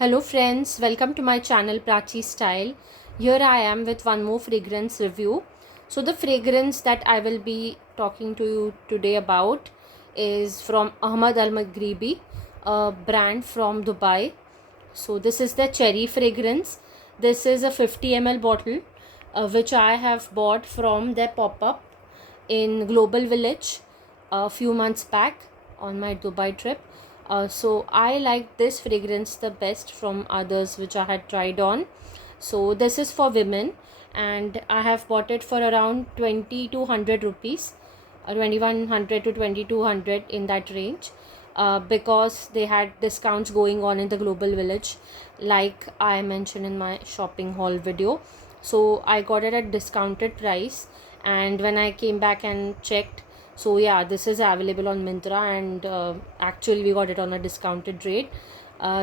Hello friends, welcome to my channel Prachi Style. Here I am with one more fragrance review. So the fragrance that I will be talking to you today about is from Ahmad Al Maghribi, a brand from Dubai. So this is the cherry fragrance. This is a 50 ml bottle which I have bought from their pop-up in Global Village a few months back on my Dubai trip. So I like this fragrance the best from others which I had tried on. So this is for women and I have bought it for around 2200 rupees, 2100 to 2200 in that range. Because they had discounts going on in the Global Village, like I mentioned in my shopping haul video. So I got it at discounted price, and when I came back and checked, so yeah, this is available on Myntra, and actually we got it on a discounted rate.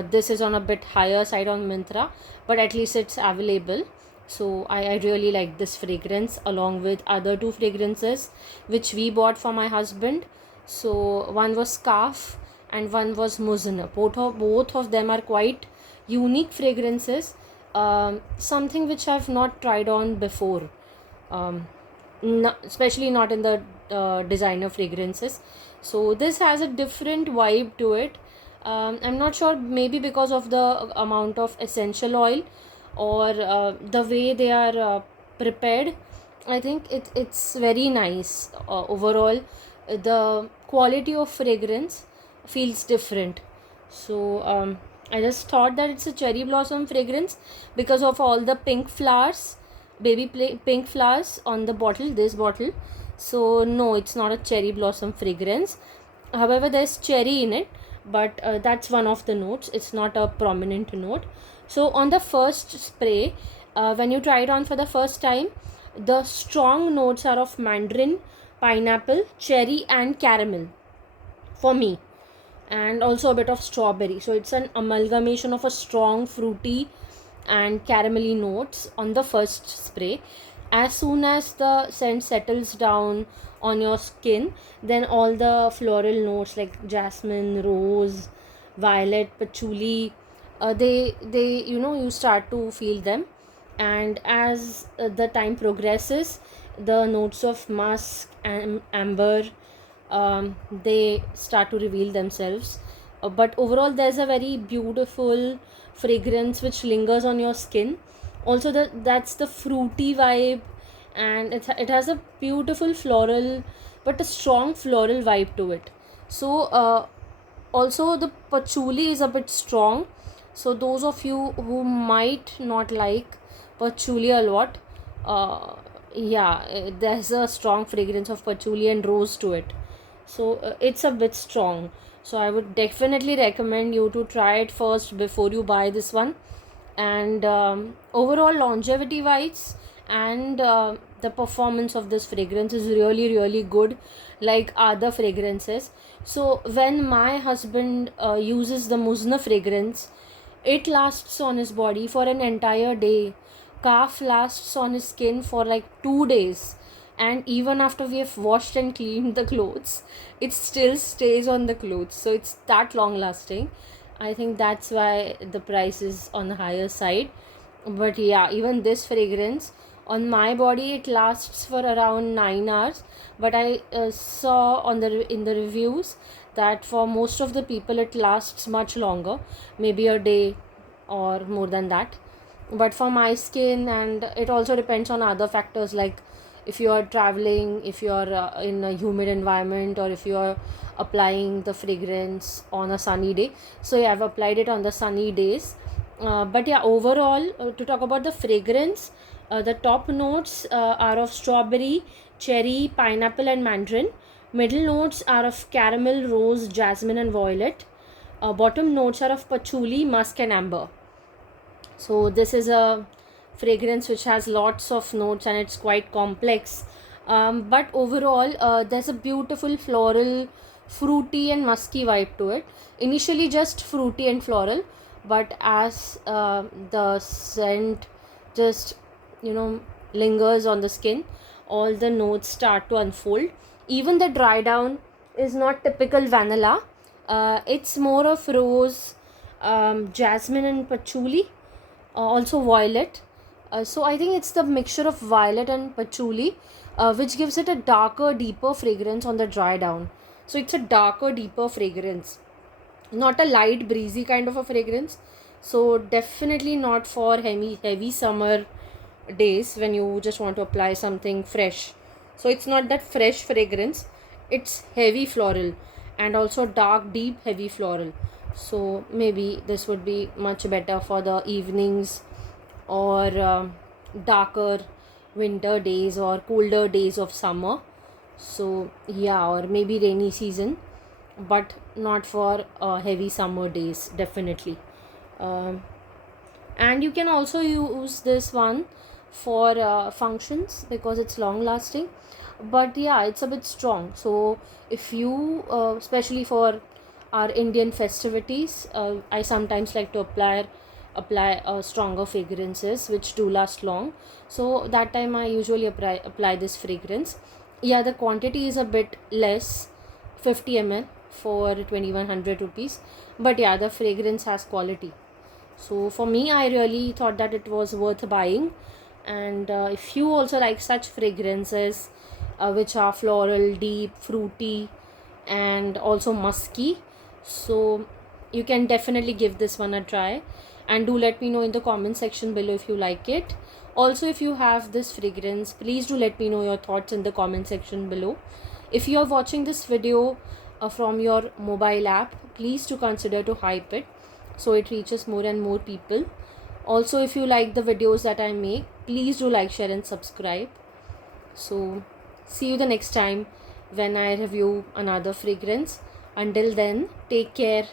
This is on a bit higher side on Myntra, but at least it's available. So I really like this fragrance along with other two fragrances which we bought for my husband. So one was Scarf and one was Muzna. Both of them are quite unique fragrances. Something which I've not tried on before. Especially not in the designer fragrances. So this has a different vibe to it. I'm not sure, maybe because of the amount of essential oil or the way they are prepared. I think it's very nice. Overall, the quality of fragrance feels different. So I just thought that it's a cherry blossom fragrance because of all the pink flowers, pink flowers on the bottle, this bottle. So no, it's not a cherry blossom fragrance. However, there's cherry in it, but that's one of the notes. It's not a prominent note. So on the first spray, when you try it on for the first time, the strong notes are of mandarin, pineapple, cherry and caramel for me, and also a bit of strawberry. So it's an amalgamation of a strong fruity and caramelly notes on the first spray. As soon as the scent settles down on your skin, then all the floral notes like jasmine, rose, violet, patchouli, they you start to feel them. And as the time progresses, the notes of musk and amber, they start to reveal themselves. But overall, there's a very beautiful fragrance which lingers on your skin. Also, that's the fruity vibe, and it has a beautiful floral, but a strong floral vibe to it. So also the patchouli is a bit strong. So those of you who might not like patchouli a lot, uh, yeah, there's a strong fragrance of patchouli and rose to it. So it's a bit strong. So I would definitely recommend you to try it first before you buy this one. And overall longevity wise, and the performance of this fragrance is really good, like other fragrances. So when my husband uses the Muzna fragrance, it lasts on his body for an entire day. Calf lasts on his skin for like 2 days, and even after we have washed and cleaned the clothes, it still stays on the clothes. So it's that long lasting. I think that's why the price is on the higher side. But yeah, even this fragrance on my body, it lasts for around 9 hours. But I saw on the in the reviews that for most of the people it lasts much longer, maybe a day or more than that. But for my skin, and it also depends on other factors, like if you are traveling, if you are in a humid environment, or if you are applying the fragrance on a sunny day. So yeah, I've applied it on the sunny days. But yeah, overall, to talk about the fragrance, the top notes are of strawberry, cherry, pineapple and mandarin. Middle notes are of caramel, rose, jasmine and violet. Bottom notes are of patchouli, musk and amber. So this is a fragrance which has lots of notes and it's quite complex. But overall, there's a beautiful floral, fruity and musky vibe to it. Initially just fruity and floral, but as the scent just lingers on the skin, all the notes start to unfold. Even the dry down is not typical vanilla. It's more of rose, jasmine and patchouli, also violet. So I think it's the mixture of violet and patchouli, which gives it a darker, deeper fragrance on the dry down. So it's a darker, deeper fragrance, not a light, breezy kind of a fragrance. So definitely not for heavy summer days when you just want to apply something fresh. So it's not that fresh fragrance, it's heavy floral and also dark, deep, heavy floral. So maybe this would be much better for the evenings or darker winter days or colder days of summer. So yeah, or maybe rainy season, but not for heavy summer days, definitely. um, and you can also use this one for functions because it's long lasting, but yeah, it's a bit strong. So if you especially for our Indian festivities, I sometimes like to apply stronger fragrances which do last long. So that time I usually apply this fragrance. Yeah, the quantity is a bit less, 50 ml for 2100 rupees, but yeah, the fragrance has quality. So for me, I really thought that it was worth buying. And if you also like such fragrances, which are floral, deep, fruity, and also musky, so you can definitely give this one a try. And do let me know in the comment section below if you like it. Also, if you have this fragrance, please do let me know your thoughts in the comment section below. If you are watching this video from your mobile app, please do consider to hype it so it reaches more and more people. Also, if you like the videos that I make, please do like, share, and subscribe. So see you the next time when I review another fragrance. Until then, take care.